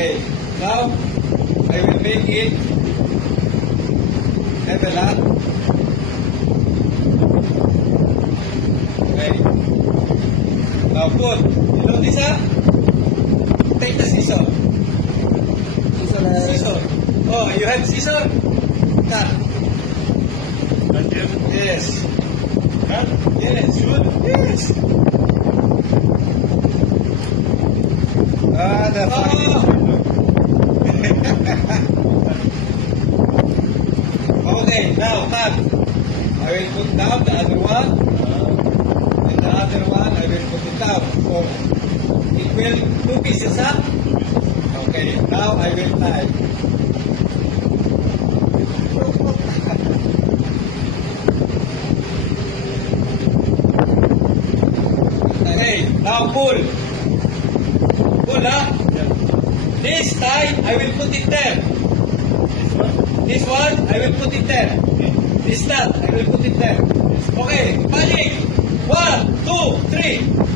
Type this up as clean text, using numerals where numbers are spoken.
Okay. Now, I will make it level up. Okay. Now put. You know this, huh? Take the scissor. Scissor. Oh, you have scissor? Cut. Yes. Cut? Yes. Good. Yes. The Okay, now cut. I will put down the other one. And the other one, I will put it down. So, it will 2 pieces up. Okay, now I will tie. Okay, now pull. Pull, huh? This tie, I will put it there. This one, I will put it there. This knot, I will put it there. Okay, magic. 1, 2, 3.